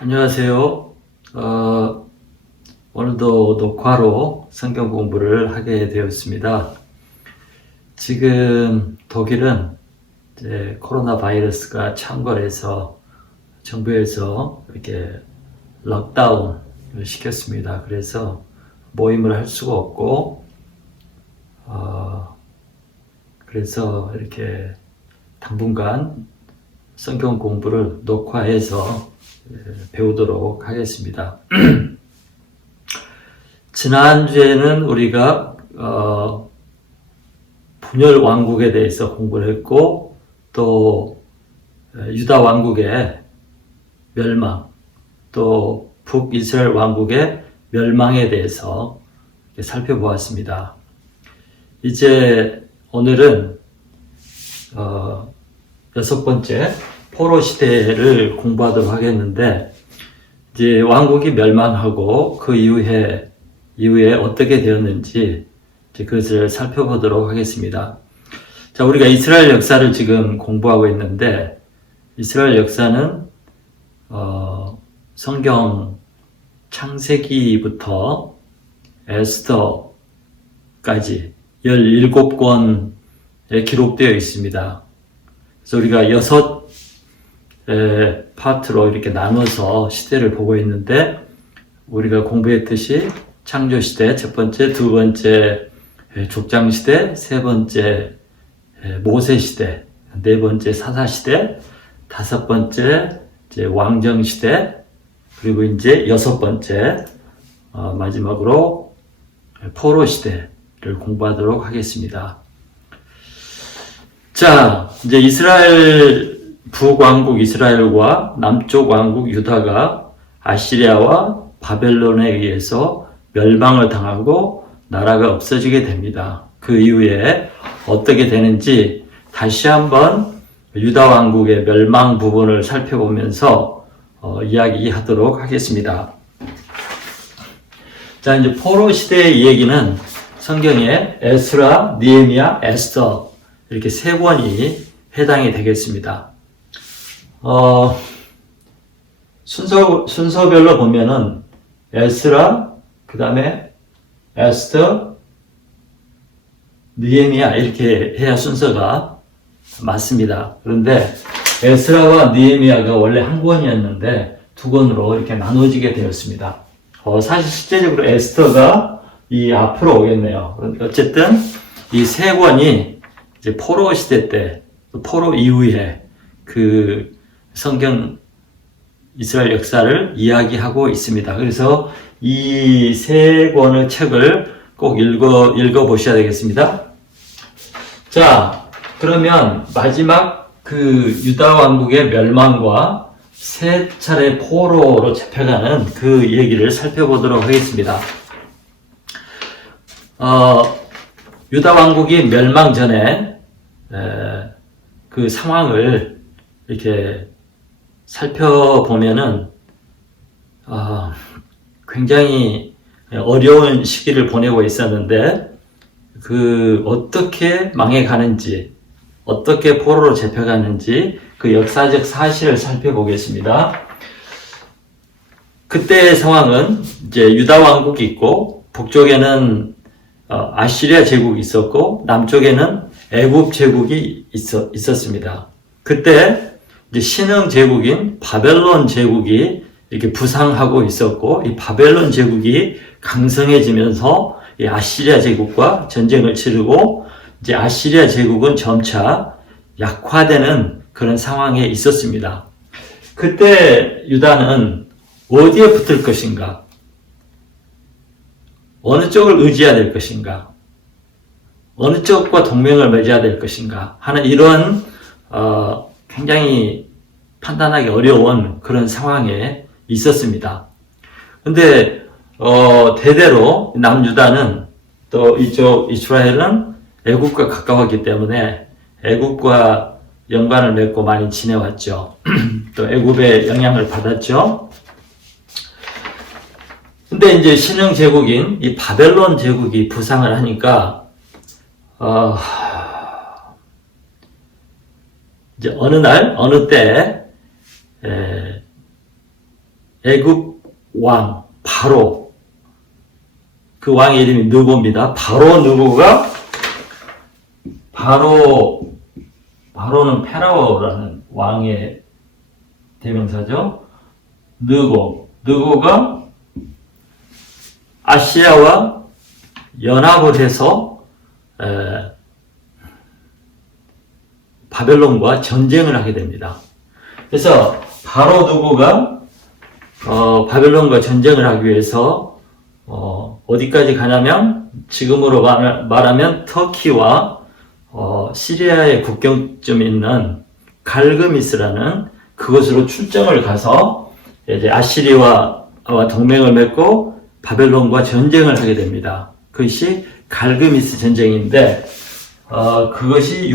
안녕하세요. 오늘도 녹화로 성경 공부를 하게 되었습니다. 지금 독일은 이제 코로나 바이러스가 창궐해서 정부에서 이렇게 록다운을 시켰습니다. 그래서 모임을 할 수가 없고, 그래서 이렇게 당분간 성경 공부를 녹화해서 배우도록 하겠습니다. 지난주에는 우리가 분열 왕국에 대해서 공부를 했고, 또 유다 왕국의 멸망, 또 북이스라엘 왕국의 멸망에 대해서 살펴보았습니다. 이제 오늘은 여섯 번째 포로 시대를 공부하도록 하겠는데, 이제 왕국이 멸망하고 그 이후에 어떻게 되었는지 이제 그것을 살펴보도록 하겠습니다. 자, 우리가 이스라엘 역사를 지금 공부하고 있는데, 이스라엘 역사는 성경 창세기부터 에스더까지 17권에 기록되어 있습니다. 그래서 우리가 6 파트로 이렇게 나눠서 시대를 보고 있는데, 우리가 공부했듯이 창조시대 첫 번째, 두 번째 족장시대, 세 번째 모세시대, 네 번째 사사시대, 다섯 번째 이제 왕정시대, 그리고 이제 여섯 번째 마지막으로 포로시대를 공부하도록 하겠습니다. 자, 이제 이스라엘 북왕국 이스라엘과 남쪽 왕국 유다가 아시리아와 바벨론에 의해서 멸망을 당하고 나라가 없어지게 됩니다. 그 이후에 어떻게 되는지 다시 한번 유다 왕국의 멸망 부분을 살펴보면서 이야기하도록 하겠습니다. 자, 이제 포로 시대의 얘기는 성경에 에스라, 느헤미야, 에스더 이렇게 세 권이 해당이 되겠습니다. 순서별로 보면은 에스라, 그 다음에 에스더, 느헤미야 이렇게 해야 순서가 맞습니다. 그런데 에스라와 느헤미야가 원래 한 권이었는데 두 권으로 이렇게 나눠지게 되었습니다. 사실 실제적으로 에스더가 이 앞으로 오겠네요. 어쨌든 이 세 권이 이제 포로 시대 때, 포로 이후에 그 성경 이스라엘 역사를 이야기하고 있습니다. 그래서 이 세 권의 책을 꼭 읽어 보셔야 되겠습니다. 자, 그러면 마지막 그 유다 왕국의 멸망과 세 차례 포로로 잡혀가는 그 얘기를 살펴보도록 하겠습니다. 유다 왕국이 멸망 전에 그 상황을 이렇게 살펴보면은 굉장히 어려운 시기를 보내고 있었는데, 그 어떻게 망해가는지, 어떻게 포로로 잡혀가는지 그 역사적 사실을 살펴보겠습니다. 그때의 상황은 이제 유다 왕국이 있고, 북쪽에는 아시리아 제국이 있었고, 남쪽에는 애굽 제국이 있었습니다. 그때 이제 신흥 제국인 바벨론 제국이 이렇게 부상하고 있었고, 이 바벨론 제국이 강성해지면서 이 아시리아 제국과 전쟁을 치르고, 이제 아시리아 제국은 점차 약화되는 그런 상황에 있었습니다. 그때 유다는 어디에 붙을 것인가? 어느 쪽을 의지해야 될 것인가? 어느 쪽과 동맹을 맺어야 될 것인가? 하는 이런 굉장히 판단하기 어려운 그런 상황에 있었습니다. 근데 대대로 남유다는, 또 이쪽 이스라엘은 애국과 가까웠기 때문에 애국과 연관을 맺고 많이 지내왔죠. 또 애국의 영향을 받았죠. 근데 이제 신흥 제국인 이 바벨론 제국이 부상을 하니까 이제 어느 날, 어느 때 애굽 왕 바로, 그 왕의 이름이 느고입니다. 바로 느고가, 바로는 페라오라는 왕의 대명사죠. 느고가 아시아와 연합을 해서 바벨론과 전쟁을 하게 됩니다. 그래서 바로 느고가 바벨론과 전쟁을 하기 위해서 어디까지 가냐면, 지금으로 말하면 터키와 시리아의 국경쯤에 있는 갈그미스라는 그곳으로 출정을 가서 이제 아시리와 동맹을 맺고 바벨론과 전쟁을 하게 됩니다. 그것이 갈그미스 전쟁인데, 그것이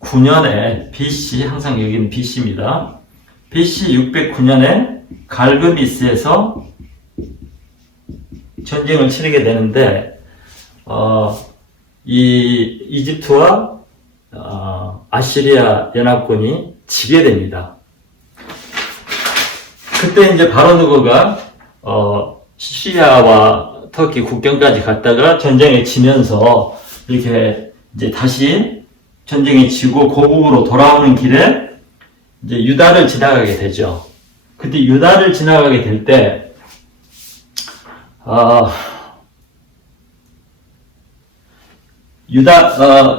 609년에 BC, 항상 여기는 BC입니다. BC 609년에 갈그미스에서 전쟁을 치르게 되는데, 이 이집트와 아시리아 연합군이 지게 됩니다. 그때 이제 바로 느고가 시리아와 터키 국경까지 갔다가 전쟁에 지면서 이렇게 이제 다시 전쟁에 지고 고국으로 돌아오는 길에 이제 유다를 지나가게 되죠. 그때 유다를 지나가게 될 때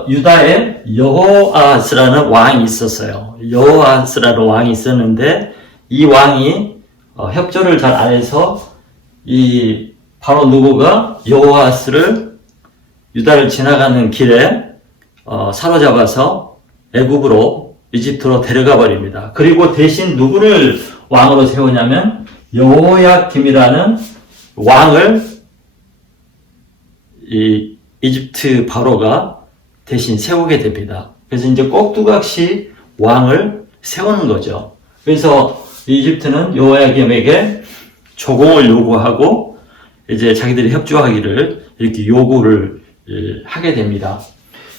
유다에 여호아스라는 왕이 있었어요. 여호아스라는 왕이 있었는데, 이 왕이 협조를 잘 안 해서 이 바로 느고가 여호아스를 유다를 지나가는 길에 사로잡아서 애굽으로, 이집트로 데려가 버립니다. 그리고 대신 누구를 왕으로 세우냐면 여호야김이라는 왕을 이 이집트 바로가 대신 세우게 됩니다. 그래서 이제 꼭두각시 왕을 세우는 거죠. 그래서 이집트는 여호야김에게 조공을 요구하고 이제 자기들이 협조하기를 이렇게 요구를 하게 됩니다.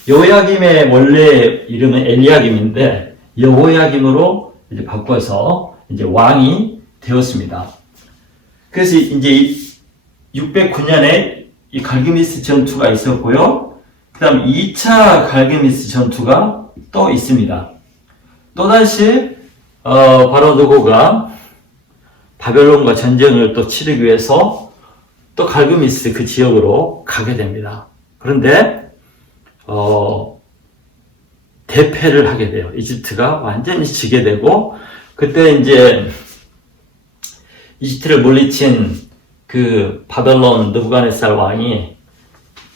여호야김의 원래 이름은 엘리야김인데 여호야김으로 이제 바꿔서 이제 왕이 되었습니다. 그래서 이제 609년에 이 갈그미스 전투가 있었고요. 그 다음 2차 갈그미스 전투가 또 있습니다. 또다시 바로 느고가 바벨론과 전쟁을 또 치르기 위해서 또 갈그미스 그 지역으로 가게 됩니다. 그런데 대패를 하게 돼요. 이집트가 완전히 지게 되고, 그때 이제 이집트를 물리친 그 바벨론 느부갓네살 왕이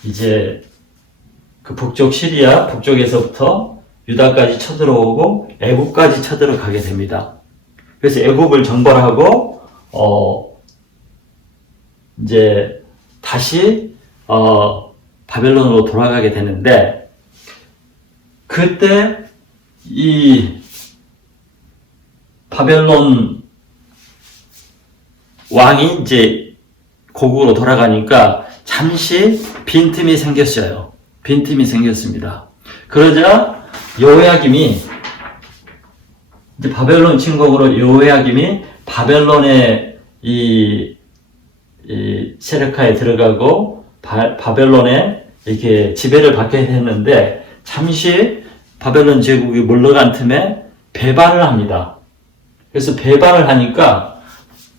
이제 그 북쪽 시리아 북쪽에서부터 유다까지 쳐들어오고 애굽까지 쳐들어가게 됩니다. 그래서 애굽을 정벌하고 이제 다시 바벨론으로 돌아가게 되는데, 그때 이 바벨론 왕이 이제 고국으로 돌아가니까 잠시 빈틈이 생겼어요. 빈틈이 생겼습니다. 그러자 여호야김이 이제 바벨론 침공으로 여호야김이 바벨론의 이 세력하에 들어가고 바벨론에 이렇게 지배를 받게 됐는데, 잠시 바벨론 제국이 물러간 틈에 배반을 합니다. 그래서 배반을 하니까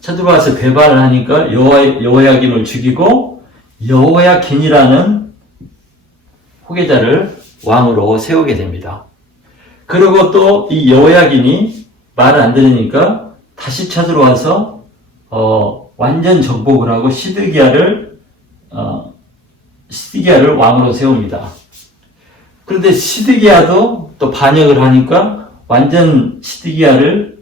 쳐들어와서 배반을 하니까 여호야김을 죽이고 여호야긴이라는 후계자를 왕으로 세우게 됩니다. 그리고 또 이 여호야긴이 말을 안 들으니까 다시 쳐들어와서 완전 정복을 하고 시드기야를 왕으로 세웁니다. 그런데 시드기야도 또 반역을 하니까 완전 시드기야를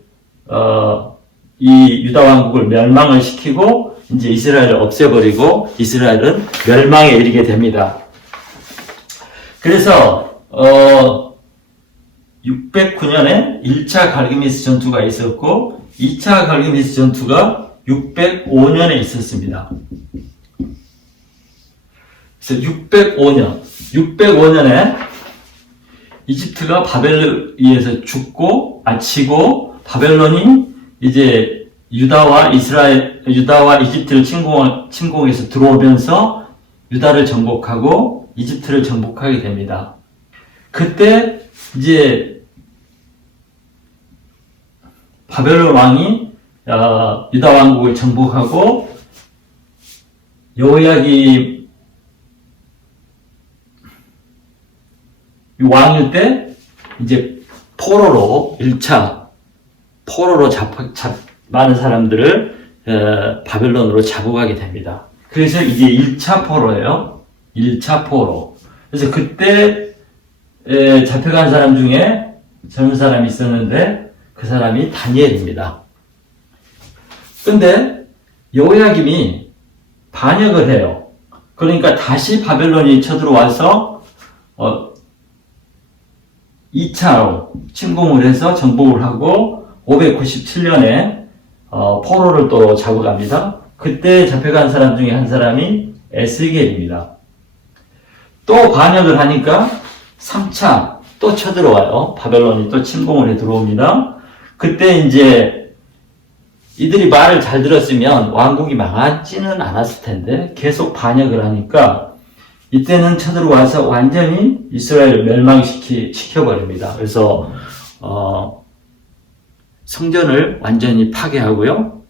이 유다 왕국을 멸망을 시키고 이제 이스라엘을 없애버리고 이스라엘은 멸망에 이르게 됩니다. 그래서 609년에 1차 갈그미스 전투가 있었고 2차 갈그미스 전투가 605년에 있었습니다. 그래서 605년에 이집트가 바벨론에 의해서 지고 바벨론이 이제 유다와 이집트를 침공해서 들어오면서 유다를 정복하고 이집트를 정복하게 됩니다. 그때 이제 바벨론 왕이 유다 왕국을 정복하고 여호야김 왕일 때 이제 포로로 1차 포로로 많은 사람들을 바벨론으로 잡아가게 됩니다. 그래서 이게 1차 포로예요. 1차 포로. 그래서 그때 잡혀간 사람 중에 젊은 사람이 있었는데 그 사람이 다니엘입니다. 근데 여호야김이 반역을 해요. 그러니까 다시 바벨론이 쳐들어와서 2차로 침공을 해서 정복을 하고 597년에 포로를 또 잡아갑니다. 그때 잡혀간 사람 중에 한 사람이 에스겔입니다. 또 반역을 하니까 3차 또 쳐들어와요. 바벨론이 또 침공을 해 들어옵니다. 그때 이제 이들이 말을 잘 들었으면 왕국이 망하지는 않았을 텐데 계속 반역을 하니까 이때는 쳐들어와서 완전히 이스라엘을 멸망시켜버립니다. 그래서 성전을 완전히 파괴하고요.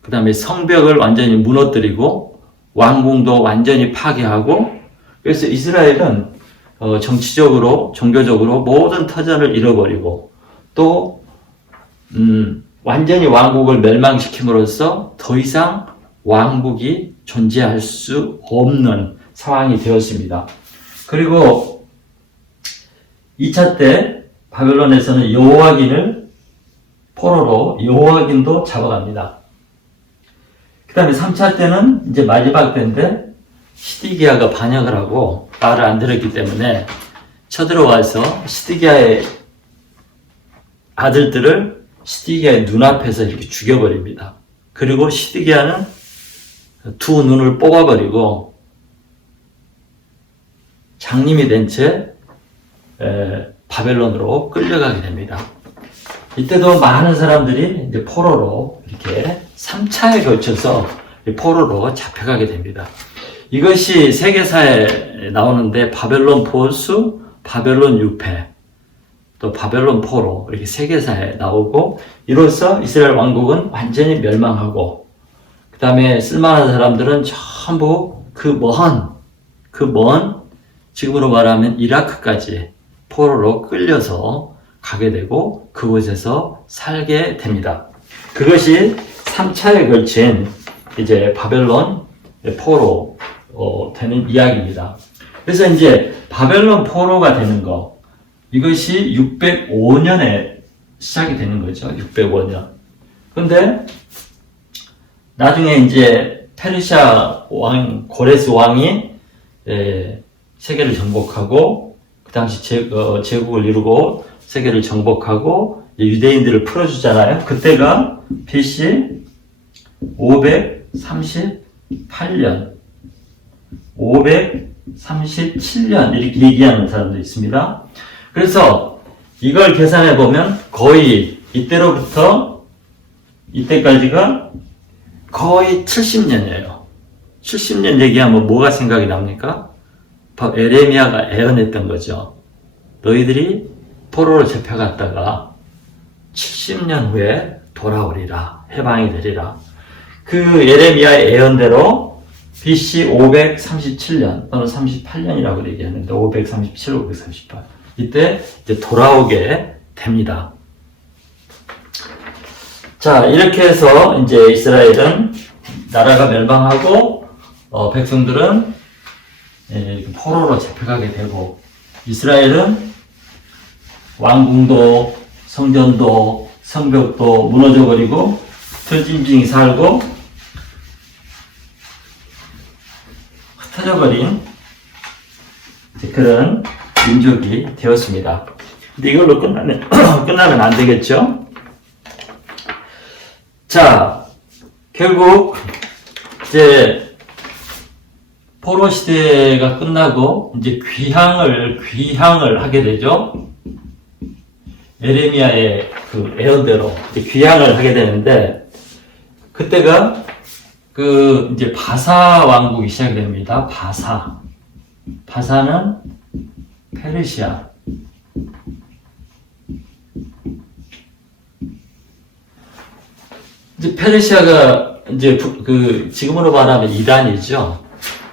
그 다음에 성벽을 완전히 무너뜨리고 왕궁도 완전히 파괴하고 그래서 이스라엘은 정치적으로 종교적으로 모든 터전을 잃어버리고 또 완전히 왕국을 멸망시킴으로써 더 이상 왕국이 존재할 수 없는 상황이 되었습니다. 그리고 2차 때 바벨론에서는 여호야긴을 포로로 여호야긴도 잡아갑니다. 그 다음에 3차 때는 이제 마지막 때인데 시드기야가 반역을 하고 말을 안 들었기 때문에 쳐들어와서 시드기야의 아들들을 시드기야의 눈앞에서 이렇게 죽여버립니다. 그리고 시드기야는 두 눈을 뽑아버리고 장님이 된 채 바벨론으로 끌려가게 됩니다. 이때도 많은 사람들이 이제 포로로 이렇게 3차에 걸쳐서 포로로 잡혀가게 됩니다. 이것이 세계사에 나오는데 바벨론 보수, 바벨론 유패, 또 바벨론 포로 이렇게 세계사에 나오고 이로써 이스라엘 왕국은 완전히 멸망하고 그 다음에 쓸만한 사람들은 전부 그 먼 지금으로 말하면 이라크까지 포로로 끌려서 가게 되고 그곳에서 살게 됩니다. 그것이 3차에 걸친 이제 바벨론 포로 되는 이야기입니다. 그래서 이제 바벨론 포로가 되는 거 이것이 605년에 시작이 되는 거죠. 605년. 근데 나중에 이제 페르시아 왕 고레스 왕이 세계를 정복하고 그 당시 제국을 이루고 세계를 정복하고 유대인들을 풀어주잖아요. 그때가 BC 537년 이렇게 얘기하는 사람도 있습니다. 그래서 이걸 계산해 보면 거의 이때로부터 이때까지가 거의 70년이에요. 70년 얘기하면 뭐가 생각이 납니까? 에레미야가 예언했던 거죠. 너희들이 포로로 잡혀갔다가 70년 후에 돌아오리라. 해방이 되리라. 그 예레미야의 예언대로 BC 537년 또는 38년이라고 얘기하는데 537, 538 이때 이제 돌아오게 됩니다. 자, 이렇게 해서 이제 이스라엘은 나라가 멸망하고 백성들은 포로로 잡혀가게 되고 이스라엘은 왕궁도 성전도 성벽도 무너져버리고 들짐승이 살고 흩어져버린 그런 민족이 되었습니다. 근데 이걸로 끝나면 안 되겠죠? 자, 결국 이제 포로 시대가 끝나고 이제 귀향을 하게 되죠. 에레미야의 그 예언대로 귀향을 하게 되는데 그때가 이제 바사 왕국이 시작이 됩니다. 바사는 페르시아. 이제 페르시아가 이제 지금으로 말하면 이란이죠.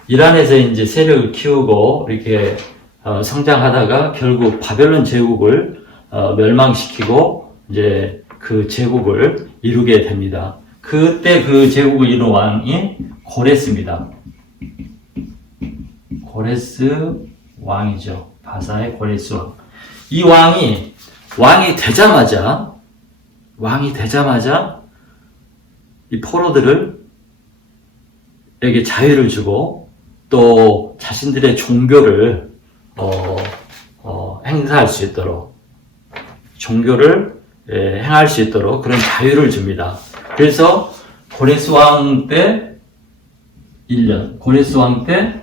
이란에서 이제 세력을 키우고 이렇게 성장하다가 결국 바벨론 제국을 멸망시키고 이제 그 제국을 이루게 됩니다. 그때 그 제국을 이룬 왕이 고레스입니다. 고레스 왕이죠. 바사의 고레스 왕. 이 왕이 되자마자 이 포로들을 에게 자유를 주고 또 자신들의 종교를 행사할 수 있도록 종교를 행할 수 있도록 그런 자유를 줍니다. 그래서 고레스 왕 때 1년, 고레스 왕 때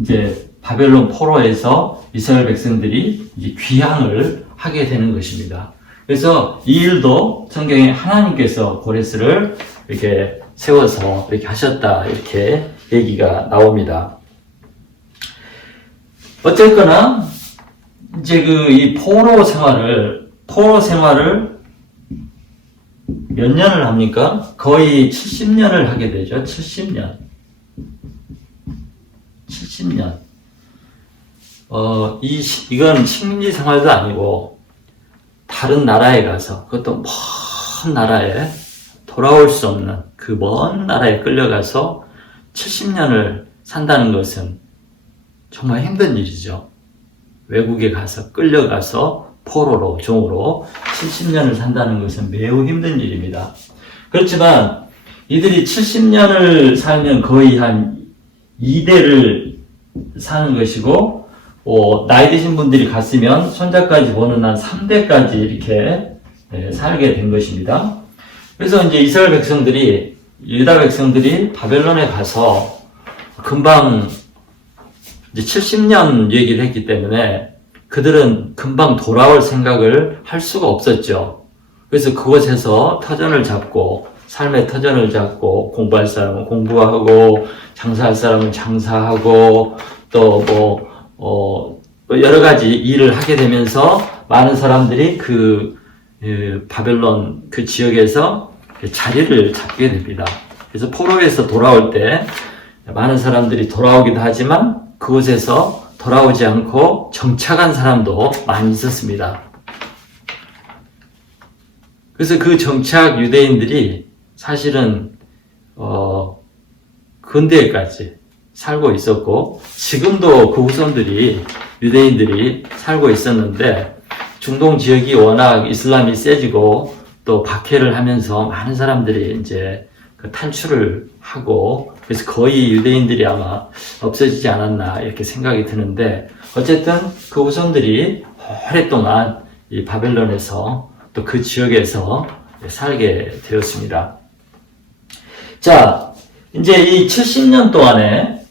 이제 바벨론 포로에서 이스라엘 백성들이 이제 귀향을 하게 되는 것입니다. 그래서 이 일도 성경에 하나님께서 고레스를 이렇게 세워서 이렇게 하셨다, 이렇게 얘기가 나옵니다. 어쨌거나 이제 이 포로 생활을 몇 년을 합니까? 거의 70년을 하게 되죠. 70년. 이건 식민지 생활도 아니고 다른 나라에 가서, 그것도 먼 나라에 돌아올 수 없는 그 먼 나라에 끌려가서 70년을 산다는 것은 정말 힘든 일이죠. 외국에 가서 끌려가서 포로로, 종으로 70년을 산다는 것은 매우 힘든 일입니다. 그렇지만 이들이 70년을 살면 거의 한 2대를 사는 것이고, 나이 드신 분들이 갔으면 손자까지 보는 한 3대까지 이렇게 살게 된 것입니다. 그래서 이제 이스라엘 백성들이, 유다 백성들이 바벨론에 가서 금방 이제 70년 얘기를 했기 때문에 그들은 금방 돌아올 생각을 할 수가 없었죠. 그래서 그곳에서 터전을 잡고, 삶의 터전을 잡고, 공부할 사람은 공부하고, 장사할 사람은 장사하고, 또 여러 가지 일을 하게 되면서 많은 사람들이 바벨론 그 지역에서 자리를 잡게 됩니다. 그래서 포로에서 돌아올 때 많은 사람들이 돌아오기도 하지만 그곳에서 돌아오지 않고 정착한 사람도 많이 있었습니다. 그래서 그 정착 유대인들이 사실은 근대까지 살고 있었고, 지금도 그 후손들이, 유대인들이 살고 있었는데, 중동 지역이 워낙 이슬람이 세지고 또 박해를 하면서 많은 사람들이 이제 탈출을 하고, 그래서 거의 유대인들이 아마 없어지지 않았나 이렇게 생각이 드는데, 어쨌든 그 후손들이 오랫동안 이 바벨론에서 또 그 지역에서 살게 되었습니다. 자, 이제 이 70년 동안에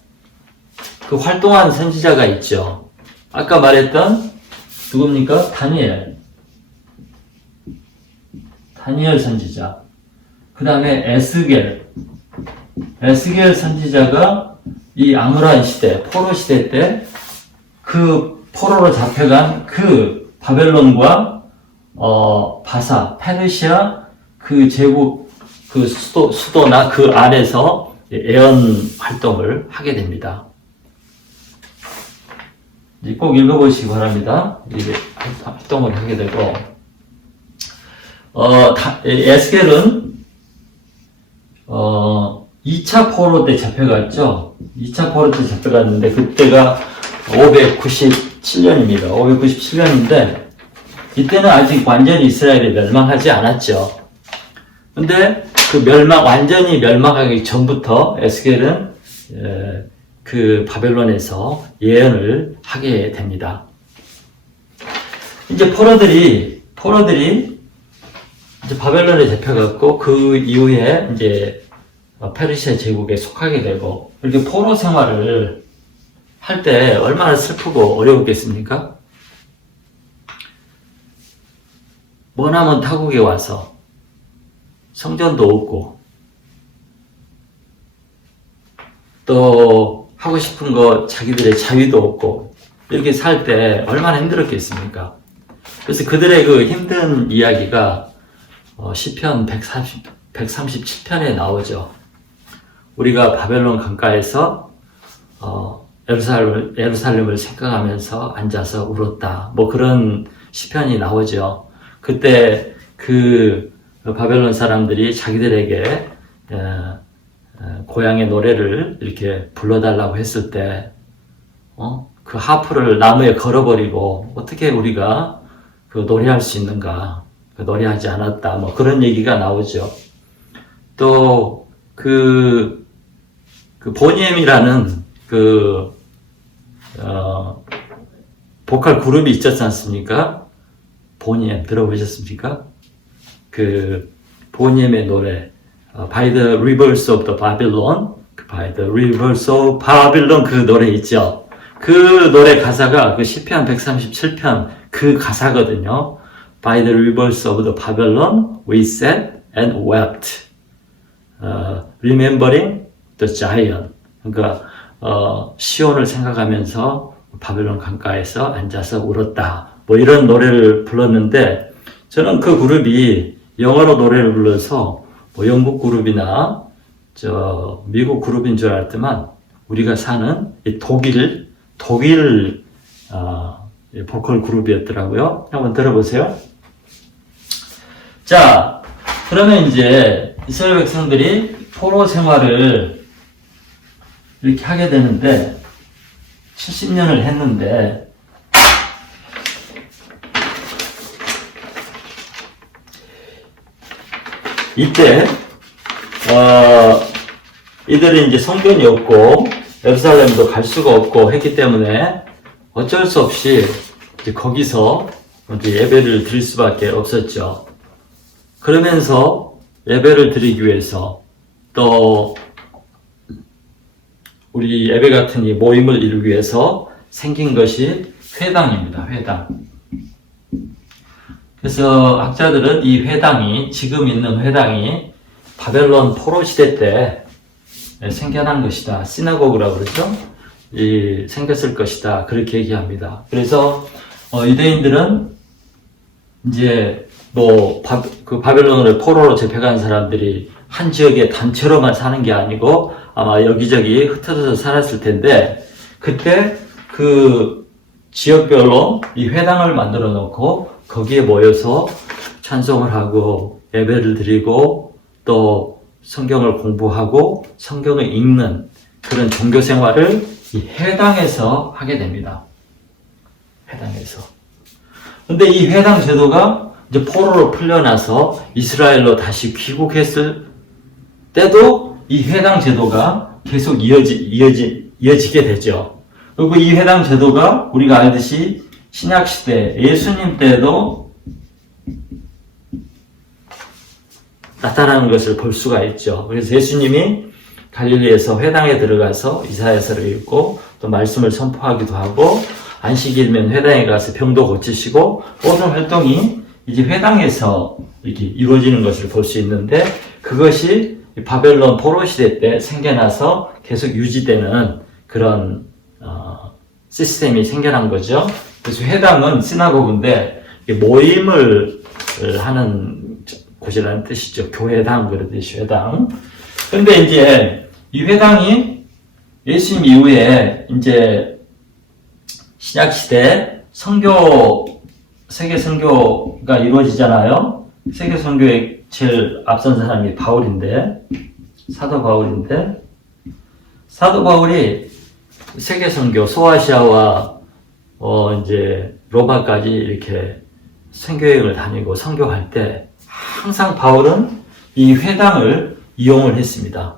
그 활동한 선지자가 있죠. 아까 말했던 누굽니까? 다니엘 선지자. 그 다음에 에스겔 선지자가 이 아므란 시대, 포로 시대 때 그 포로로 잡혀간 그 바벨론과 바사, 페르시아 그 제국, 그 수도나 그 안에서 예언 활동을 하게 됩니다. 꼭 읽어보시기 바랍니다. 이게 활동을 하게 되고, 에스겔은 2차 포로 때 잡혀갔죠. 2차 포로 때 잡혀갔는데 그때가 597년입니다. 597년인데 이때는 아직 완전히 이스라엘이 멸망하지 않았죠. 근데 그 완전히 멸망하기 전부터 에스겔은 그 바벨론에서 예언을 하게 됩니다. 이제 포로들이 이제 바벨론에 잡혀갔고, 그 이후에 이제 페르시아 제국에 속하게 되고, 이렇게 포로 생활을 할 때 얼마나 슬프고 어려웠겠습니까? 머나먼 타국에 와서 성전도 없고, 또 하고 싶은 거 자기들의 자유도 없고 이렇게 살 때 얼마나 힘들었겠습니까? 그래서 그들의 그 힘든 이야기가 시편 137편에 나오죠. 우리가 바벨론 강가에서 예루살렘을 생각하면서 앉아서 울었다. 뭐 그런 시편이 나오죠. 그때 그 바벨론 사람들이 자기들에게 고향의 노래를 이렇게 불러달라고 했을 때, 그 하프를 나무에 걸어버리고 어떻게 우리가 그 노래할 수 있는가? 노래하지 않았다. 뭐 그런 얘기가 나오죠. 또 그 보니엠이라는 보컬 그룹이 있었지 않습니까? 보니엠 들어보셨습니까? 그 보니엠의 노래 By the Rivers of the Babylon, By the Rivers of Babylon 그 노래 있죠. 그 노래 가사가 그 시편 137편 그 가사거든요. By the rivers of the Babylon, we sat and wept, remembering the Zion. 그러니까 시온을 생각하면서 바벨론 강가에서 앉아서 울었다. 뭐 이런 노래를 불렀는데 저는 그 그룹이 영어로 노래를 불러서 뭐 영국 그룹이나 미국 그룹인 줄 알았더만 우리가 사는 이 독일 보컬 그룹이었더라고요. 한번 들어보세요. 자, 그러면 이제 이스라엘 백성들이 포로 생활을 이렇게 하게 되는데 70년을 했는데 이때 이들이 이제 성전이 없고 예루살렘도 갈 수가 없고 했기 때문에 어쩔 수 없이 이제 거기서 이제 예배를 드릴 수밖에 없었죠. 그러면서 예배를 드리기 위해서 또 우리 예배 같은 이 모임을 이루기 위해서 생긴 것이 회당입니다. 회당. 그래서 학자들은 이 회당이 지금 있는 회당이 바벨론 포로 시대 때 생겨난 것이다. 시나고그라고 그러죠. 생겼을 것이다. 그렇게 얘기합니다. 그래서 유대인들은 이제 그 바벨론을 포로로 잡혀간 사람들이 한 지역의 단체로만 사는 게 아니고 아마 여기저기 흩어져서 살았을 텐데 그때 그 지역별로 이 회당을 만들어 놓고 거기에 모여서 찬송을 하고 예배를 드리고 또 성경을 공부하고 성경을 읽는 그런 종교 생활을 이 회당에서 하게 됩니다. 회당에서. 근데 이 회당 제도가 이제 포로로 풀려나서 이스라엘로 다시 귀국했을 때도 이 회당 제도가 계속 이어지게 되죠. 그리고 이 회당 제도가 우리가 알듯이 신약 시대 예수님 때도 나타나는 것을 볼 수가 있죠. 그래서 예수님이 갈릴리에서 회당에 들어가서 이사야서를 읽고 또 말씀을 선포하기도 하고 안식일이면 회당에 가서 병도 고치시고 모든 활동이 이제 회당에서 이렇게 이루어지는 것을 볼 수 있는데 그것이 바벨론 포로 시대 때 생겨나서 계속 유지되는 그런 시스템이 생겨난 거죠. 그래서 회당은 시나고그인데 모임을 하는 곳이라는 뜻이죠. 교회당 그러듯이 회당. 근데 이제 이 회당이 예수님 이후에 이제 신약 시대 세계 선교가 이루어지잖아요. 세계 선교에 제일 앞선 사람이 사도 바울이 세계 선교 소아시아와 이제 로마까지 이렇게 선교여행을 다니고 선교할 때 항상 바울은 이 회당을 이용을 했습니다.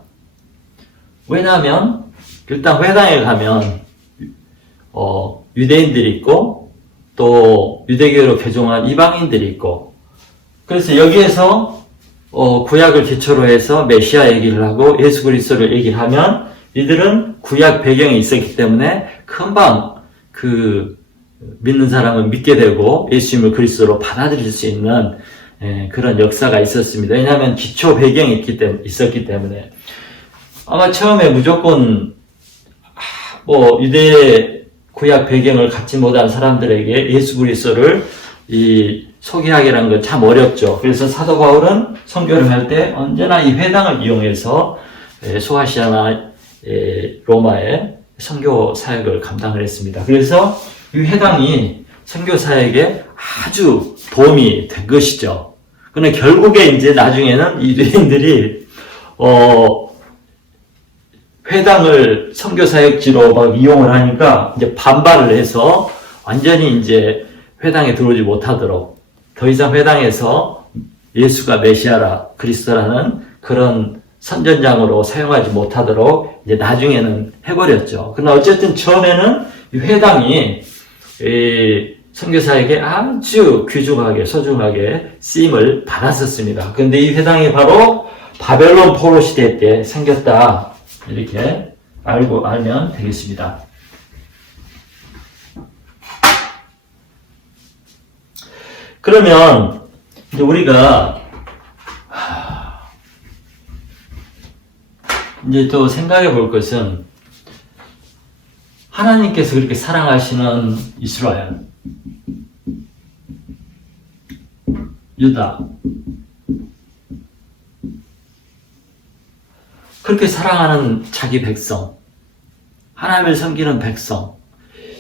왜냐하면 일단 회당에 가면 유대인들이 있고 또 유대교로 개종한 이방인들이 있고 그래서 여기에서 구약을 기초로 해서 메시아 얘기를 하고 예수 그리스도를 얘기를 하면 이들은 구약 배경이 있었기 때문에 금방 그 믿는 사람은 믿게 되고 예수님을 그리스도로 받아들일 수 있는 그런 역사가 있었습니다. 왜냐하면 기초 배경이 있었기 때문에 아마 처음에 무조건 뭐 유대 구약 배경을 갖지 못한 사람들에게 예수 그리스도를 소개하기라는 건 참 어렵죠. 그래서 사도 바울은 선교를 할 때 언제나 이 회당을 이용해서 소아시아나 로마의 선교 사역을 감당을 했습니다. 그래서 이 회당이 선교 사역에 아주 도움이 된 것이죠. 그런데 결국에 이제 나중에는 이 유대인들이 회당을 선교 사역지로 막 이용을 하니까 이제 반발을 해서 완전히 이제 회당에 들어오지 못하도록 더 이상 회당에서 예수가 메시아라 그리스도라는 그런 선전장으로 사용하지 못하도록 이제 나중에는 해버렸죠. 그러나 어쨌든 처음에는 이 회당이 선교사에게 아주 귀중하게 소중하게 쓰임을 받았었습니다. 그런데 이 회당이 바로 바벨론 포로 시대 때 생겼다. 이렇게 알면 되겠습니다. 그러면 이제 우리가 이제 또 생각해 볼 것은 하나님께서 그렇게 사랑하시는 이스라엘, 유다, 그렇게 사랑하는 자기 백성, 하나님을 섬기는 백성,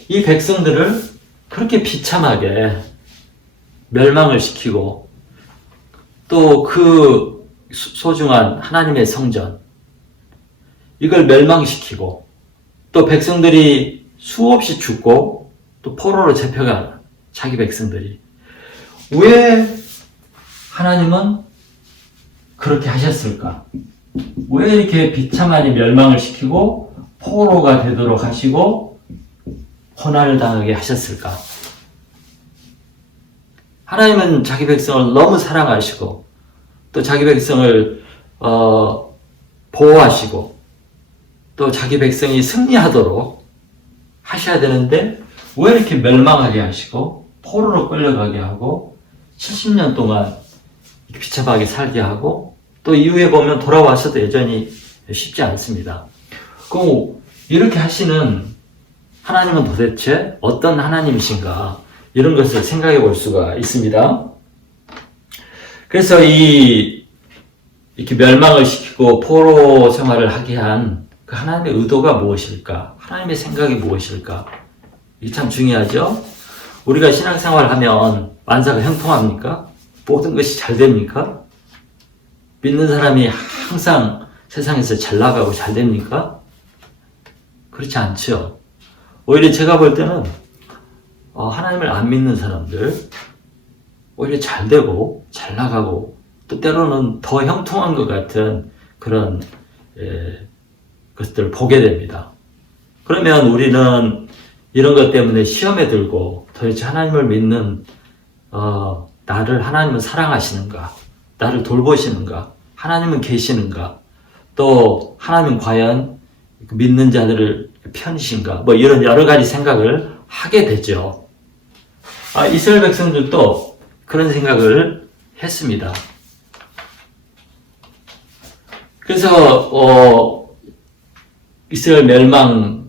이 백성들을 그렇게 비참하게 멸망을 시키고 또 그 소중한 하나님의 성전, 이걸 멸망시키고 또 백성들이 수없이 죽고 또 포로로 잡혀간 자기 백성들이 왜 하나님은 그렇게 하셨을까? 왜 이렇게 비참하게 멸망을 시키고 포로가 되도록 하시고 고난을 당하게 하셨을까? 하나님은 자기 백성을 너무 사랑하시고 또 자기 백성을 보호하시고 또 자기 백성이 승리하도록 하셔야 되는데 왜 이렇게 멸망하게 하시고 포로로 끌려가게 하고 70년 동안 비참하게 살게 하고 또 이후에 보면 돌아와서도 여전히 쉽지 않습니다. 그럼 이렇게 하시는 하나님은 도대체 어떤 하나님이신가, 이런 것을 생각해 볼 수가 있습니다. 그래서 이렇게 멸망을 시키고 포로 생활을 하게 한 그 하나님의 의도가 무엇일까? 하나님의 생각이 무엇일까? 이게 참 중요하죠? 우리가 신앙생활을 하면 만사가 형통합니까? 모든 것이 잘 됩니까? 믿는 사람이 항상 세상에서 잘 나가고 잘 됩니까? 그렇지 않죠. 오히려 제가 볼 때는 하나님을 안 믿는 사람들 오히려 잘 되고 잘 나가고 또 때로는 더 형통한 것 같은 그런 것들을 보게 됩니다. 그러면 우리는 이런 것 때문에 시험에 들고 도대체 하나님을 믿는 나를 하나님은 사랑하시는가? 나를 돌보시는가? 하나님은 계시는가? 또 하나님은 과연 믿는 자들을 편이신가? 뭐 이런 여러 가지 생각을 하게 되죠. 이스라엘 백성들도 그런 생각을 했습니다. 그래서 이스라엘 멸망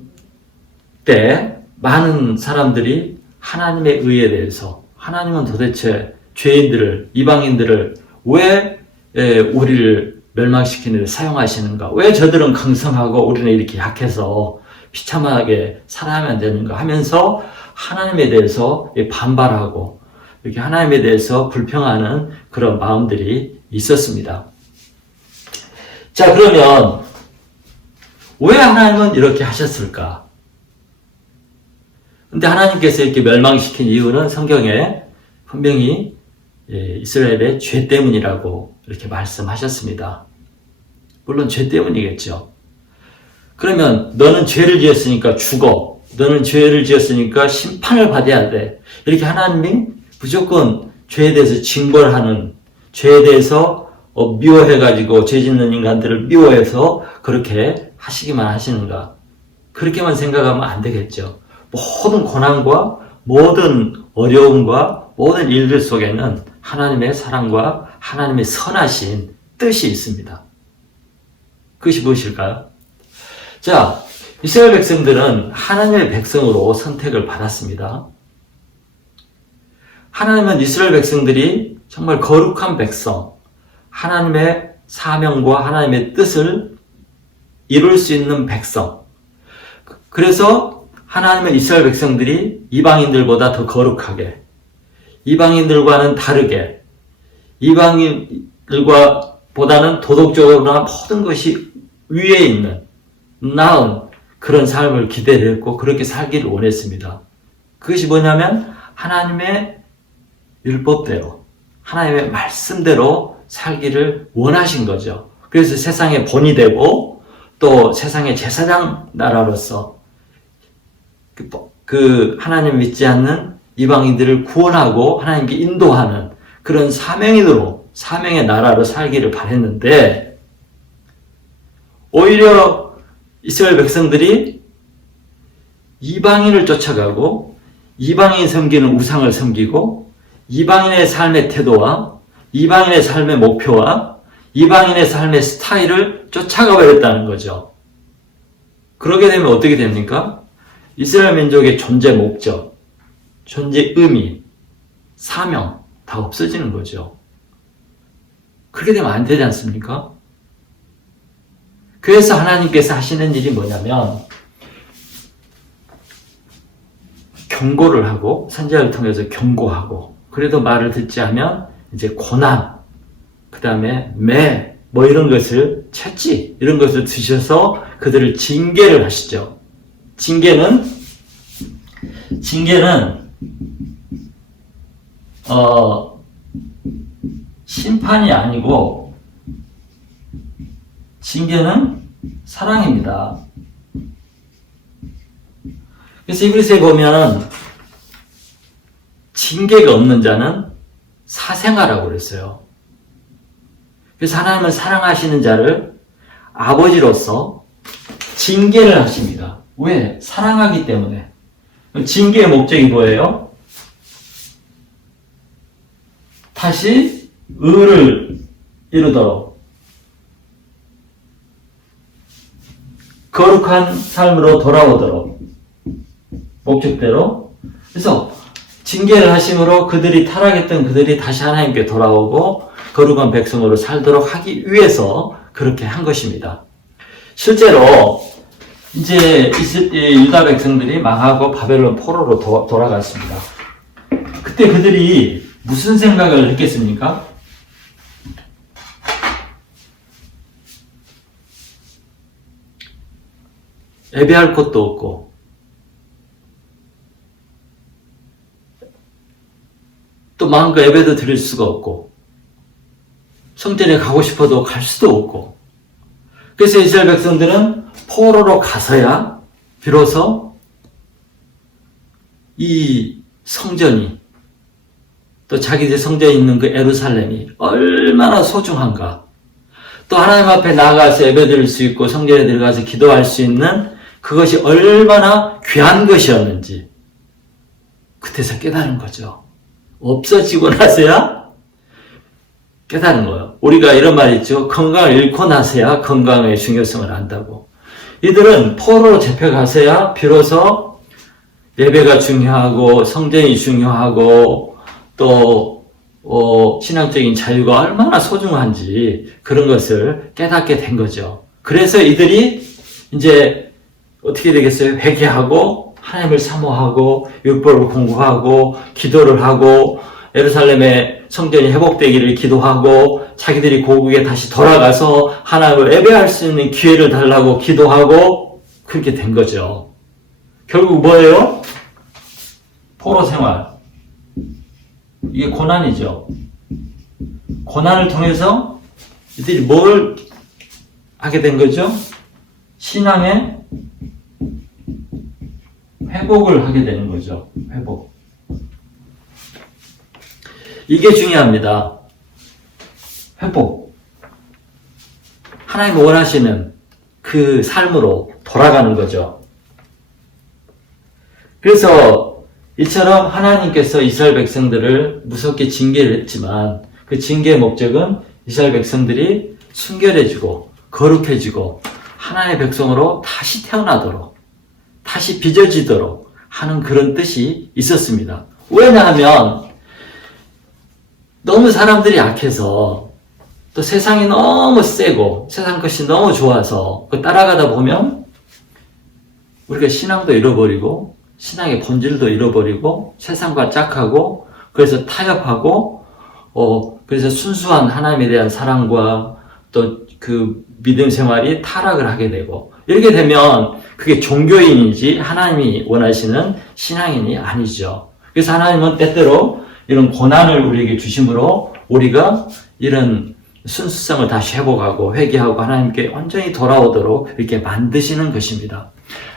때 많은 사람들이 하나님의 의에 대해서 하나님은 도대체 죄인들을, 이방인들을 왜 우리를 멸망시키는 데 사용하시는가? 왜 저들은 강성하고 우리는 이렇게 약해서 비참하게 살아야만 안 되는가 하면서 하나님에 대해서 반발하고 이렇게 하나님에 대해서 불평하는 그런 마음들이 있었습니다. 자, 그러면 왜 하나님은 이렇게 하셨을까? 근데 하나님께서 이렇게 멸망시킨 이유는 성경에 분명히 이스라엘의 죄 때문이라고 이렇게 말씀하셨습니다. 물론 죄 때문이겠죠. 그러면 너는 죄를 지었으니까 죽어. 너는 죄를 지었으니까 심판을 받아야 돼. 이렇게 하나님이 무조건 죄에 대해서 징벌하는, 죄에 대해서 미워해가지고 죄 짓는 인간들을 미워해서 그렇게 하시기만 하시는가? 그렇게만 생각하면 안 되겠죠. 모든 고난과 모든 어려움과 모든 일들 속에는 하나님의 사랑과 하나님의 선하신 뜻이 있습니다. 그것이 무엇일까요? 자, 이스라엘 백성들은 하나님의 백성으로 선택을 받았습니다. 하나님은 이스라엘 백성들이 정말 거룩한 백성, 하나님의 사명과 하나님의 뜻을 이룰 수 있는 백성. 그래서 하나님은 이스라엘 백성들이 이방인들보다 더 거룩하게, 이방인들과는 다르게, 이방인들과 보다는 도덕적으로나 모든 것이 위에 있는, 나은 그런 삶을 기대를 했고, 그렇게 살기를 원했습니다. 그것이 뭐냐면, 하나님의 율법대로, 하나님의 말씀대로 살기를 원하신 거죠. 그래서 세상의 본이 되고, 또 세상의 제사장 나라로서, 하나님 믿지 않는 이방인들을 구원하고 하나님께 인도하는 그런 사명의 나라로 살기를 바랬는데, 오히려 이스라엘 백성들이 이방인을 쫓아가고, 이방인 섬기는 우상을 섬기고, 이방인의 삶의 태도와 이방인의 삶의 목표와 이방인의 삶의 스타일을 쫓아가 버렸다는 거죠. 그러게 되면 어떻게 됩니까? 이스라엘 민족의 존재 목적, 존재 의미, 사명 다 없어지는 거죠. 그렇게 되면 안 되지 않습니까? 그래서 하나님께서 하시는 일이 뭐냐면 경고를 하고, 선지자를 통해서 경고하고, 그래도 말을 듣지 않으면 이제 고난, 그 다음에 뭐 이런 것을, 채찍 이런 것을 드셔서 그들을 징계를 하시죠. 징계는 심판이 아니고 징계는 사랑입니다. 그래서 이브리서에 보면 징계가 없는 자는 사생아라고 그랬어요. 그래서 하나님은 사랑하시는 자를 아버지로서 징계를 하십니다. 왜? 사랑하기 때문에. 징계의 목적이 뭐예요? 다시 의를 이루도록, 거룩한 삶으로 돌아오도록, 목적대로. 그래서 징계를 하심으로 그들이 타락했던 그들이 다시 하나님께 돌아오고 거룩한 백성으로 살도록 하기 위해서 그렇게 한 것입니다. 실제로 이제 유다 백성들이 망하고 바벨론 포로로 돌아갔습니다. 그때 그들이 무슨 생각을 했겠습니까? 예배할 곳도 없고, 또 마음껏 예배도 드릴 수가 없고, 성전에 가고 싶어도 갈 수도 없고, 그래서 이스라엘 백성들은 포로로 가서야 비로소 이 성전이, 또 자기들 성전에 있는 그 예루살렘이 얼마나 소중한가, 또 하나님 앞에 나아가서 예배드릴 수 있고 성전에 들어가서 기도할 수 있는 그것이 얼마나 귀한 것이었는지 그때서 깨달은 거죠. 없어지고 나서야 깨달은 거예요. 우리가 이런 말 있죠. 건강을 잃고 나서야 건강의 중요성을 안다고. 이들은 포로로 잡혀가서야 비로소 예배가 중요하고 성전이 중요하고 또 신앙적인 자유가 얼마나 소중한지 그런 것을 깨닫게 된 거죠. 그래서 이들이 이제 어떻게 되겠어요? 회개하고 하나님을 사모하고 율법을 공부하고 기도를 하고 예루살렘의 성전이 회복되기를 기도하고 자기들이 고국에 다시 돌아가서 하나님을 예배할 수 있는 기회를 달라고 기도하고 그렇게 된 거죠. 결국 뭐예요? 포로 생활. 이게 고난이죠. 고난을 통해서 이들이 뭘 하게 된 거죠? 신앙의 회복을 하게 되는 거죠. 회복. 이게 중요합니다. 회복. 하나님 원하시는 그 삶으로 돌아가는 거죠. 그래서 이처럼 하나님께서 이스라엘 백성들을 무섭게 징계를 했지만 그 징계의 목적은 이스라엘 백성들이 순결해지고 거룩해지고 하나님의 백성으로 다시 태어나도록 다시 빚어지도록 하는 그런 뜻이 있었습니다. 왜냐하면 너무 사람들이 약해서 또 세상이 너무 세고 세상 것이 너무 좋아서 따라가다 보면 우리가 신앙도 잃어버리고 신앙의 본질도 잃어버리고 세상과 짝하고 그래서 타협하고 그래서 순수한 하나님에 대한 사랑과 또 그 믿음 생활이 타락을 하게 되고 이렇게 되면 그게 종교인이지 하나님이 원하시는 신앙인이 아니죠. 그래서 하나님은 때때로 이런 고난을 우리에게 주심으로 우리가 이런 순수성을 다시 회복하고 회개하고 하나님께 완전히 돌아오도록 이렇게 만드시는 것입니다.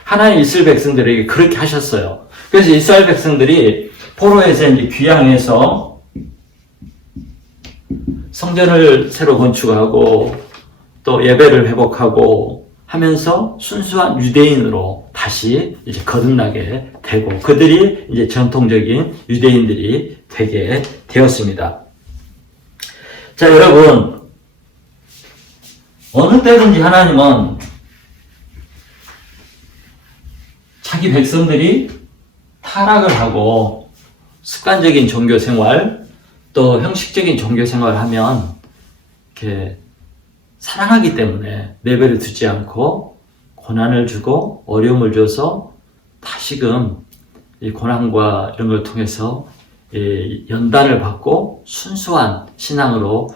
하나님 이스라엘 백성들에게 그렇게 하셨어요. 그래서 이스라엘 백성들이 포로에서 이제 귀향해서 성전을 새로 건축하고 또 예배를 회복하고 하면서 순수한 유대인으로 다시 이제 거듭나게 되고 그들이 이제 전통적인 유대인들이 되게 되었습니다. 자, 여러분, 어느 때든지 하나님은 자기 백성들이 타락을 하고 습관적인 종교 생활 또 형식적인 종교 생활을 하면 이렇게 사랑하기 때문에 내버려 두지 않고 고난을 주고 어려움을 줘서 다시금 이 고난과 이런 걸 통해서 연단을 받고 순수한 신앙으로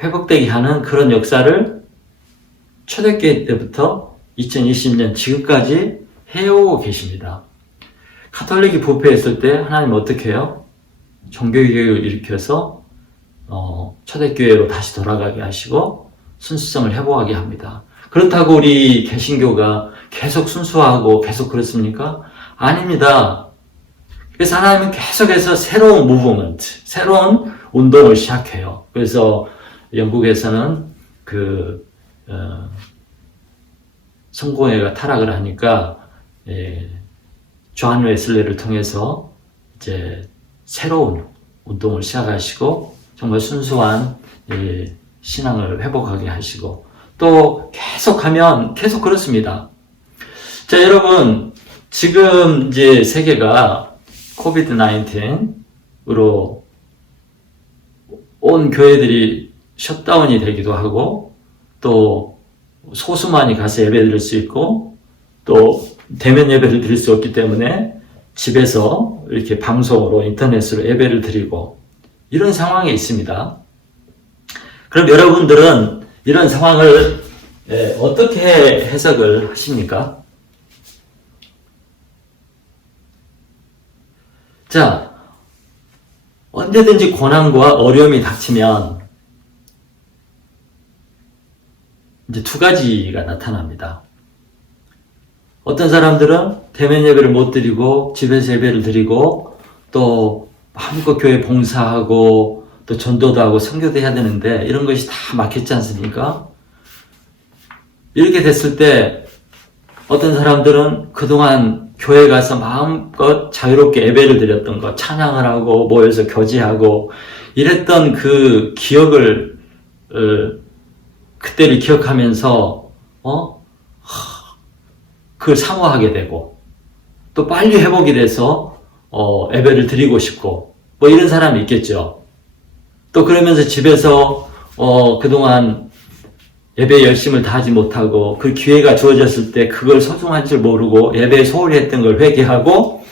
회복되게 하는 그런 역사를 초대교회 때부터 2020년 지금까지 해오고 계십니다. 가톨릭이 부패했을 때 하나님 어떻게 해요? 종교개혁을 일으켜서 초대교회로 다시 돌아가게 하시고 순수성을 회복하게 합니다. 그렇다고 우리 개신교가 계속 순수하고 계속 그렇습니까? 아닙니다. 그래서 하나님은 계속해서 새로운 무브먼트, 새로운 운동을 시작해요. 그래서 영국에서는 성공회가 타락을 하니까 존 웨슬리를 통해서 이제 새로운 운동을 시작하시고 정말 순수한 신앙을 회복하게 하시고 또 계속하면 계속 그렇습니다. 자, 여러분, 지금 이제 세계가 코비드 19으로 온 교회들이 셧다운이 되기도 하고 또 소수만이 가서 예배 드릴 수 있고 또 대면 예배를 드릴 수 없기 때문에 집에서 이렇게 방송으로 인터넷으로 예배를 드리고 이런 상황에 있습니다. 그럼 여러분들은 이런 상황을 어떻게 해석을 하십니까? 자, 언제든지 고난과 어려움이 닥치면 이제 두 가지가 나타납니다. 어떤 사람들은 대면 예배를 못 드리고 집에서 예배를 드리고 또 마음껏 교회 봉사하고 또 전도도 하고 선교도 해야 되는데 이런 것이 다 막혔지 않습니까? 이렇게 됐을 때 어떤 사람들은 그동안 교회 가서 마음껏 자유롭게 예배를 드렸던 것, 찬양을 하고 모여서 교제하고 이랬던 그 기억을 그때를 기억하면서 그걸 사모하게 되고 또 빨리 회복이 돼서 예배를 드리고 싶고 뭐 이런 사람이 있겠죠. 또 그러면서 집에서 그동안 예배에 열심을 다하지 못하고 그 기회가 주어졌을 때 그걸 소중한 줄 모르고 예배에 소홀히 했던 걸 회개하고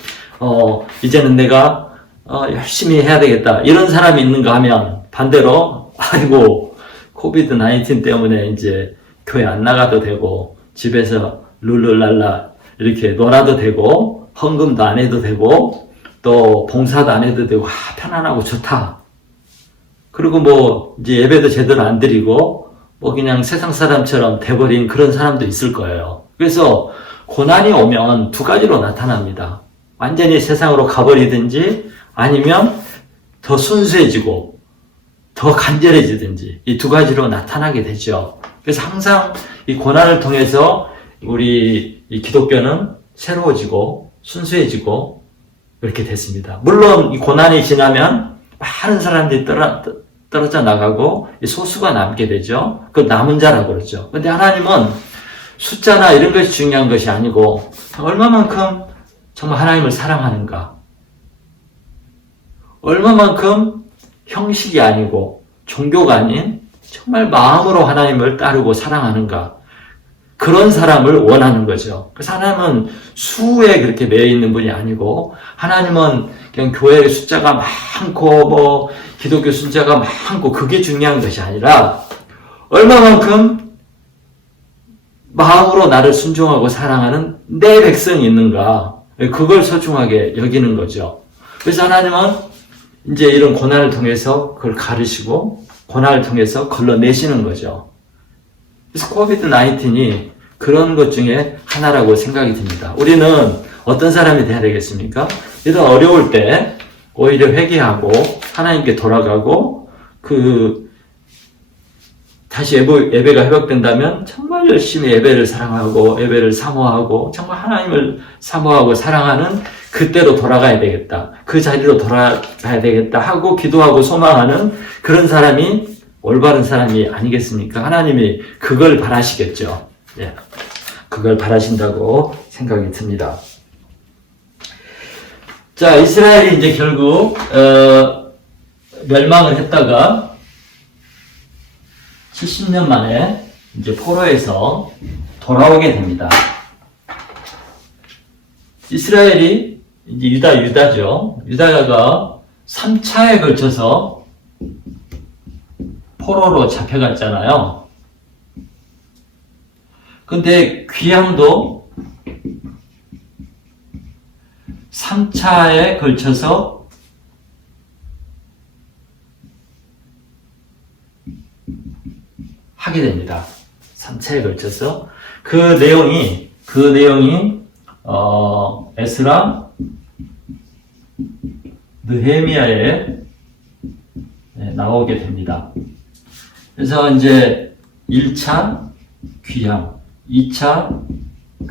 이제는 내가 열심히 해야 되겠다 이런 사람이 있는가 하면 반대로 아이고 코비드 19 때문에 이제 교회 안 나가도 되고 집에서 룰루랄라 이렇게 놀아도 되고 헌금도 안 해도 되고 또 봉사도 안 해도 되고 편안하고 좋다. 그리고 뭐 이제 예배도 제대로 안 드리고 뭐 그냥 세상 사람처럼 돼버린 그런 사람도 있을 거예요. 그래서 고난이 오면 두 가지로 나타납니다. 완전히 세상으로 가버리든지 아니면 더 순수해지고 더 간절해지든지 이 두 가지로 나타나게 되죠. 그래서 항상 이 고난을 통해서 우리 이 기독교는 새로워지고 순수해지고 이렇게 됐습니다. 물론 이 고난이 지나면 많은 사람들이 떨어져 나가고 소수가 남게 되죠. 그 남은 자라고 그러죠. 근데 하나님은 숫자나 이런 것이 중요한 것이 아니고 얼마만큼 정말 하나님을 사랑하는가, 얼마만큼 형식이 아니고 종교가 아닌 정말 마음으로 하나님을 따르고 사랑하는가, 그런 사람을 원하는 거죠. 그래서 하나님은 수에 그렇게 매여 있는 분이 아니고, 하나님은 그냥 교회의 숫자가 많고 뭐 기독교 숫자가 많고 그게 중요한 것이 아니라 얼마만큼 마음으로 나를 순종하고 사랑하는 내 백성이 있는가, 그걸 소중하게 여기는 거죠. 그래서 하나님은 이제 이런 고난을 통해서 그걸 가르시고 고난을 통해서 걸러내시는 거죠. 그래서 코비드-19이 그런 것 중에 하나라고 생각이 듭니다. 우리는 어떤 사람이 돼야 되겠습니까? 이런 어려울 때 오히려 회개하고 하나님께 돌아가고 다시 예배가 회복된다면 정말 열심히 예배를 사랑하고 예배를 사모하고 정말 하나님을 사모하고 사랑하는 그때로 돌아가야 되겠다. 그 자리로 돌아가야 되겠다 하고 기도하고 소망하는 그런 사람이 올바른 사람이 아니겠습니까? 하나님이 그걸 바라시겠죠. 예. 그걸 바라신다고 생각이 듭니다. 자, 이스라엘이 이제 결국 멸망을 했다가 70년 만에 이제 포로에서 돌아오게 됩니다. 이스라엘이 이제 유다죠. 유다가 3차에 걸쳐서 포로로 잡혀갔잖아요. 근데 귀향도 3차에 걸쳐서 하게 됩니다. 3차에 걸쳐서 그 내용이 에스라, 느헤미야에 나오게 됩니다. 그래서 이제 1차 귀향, 2차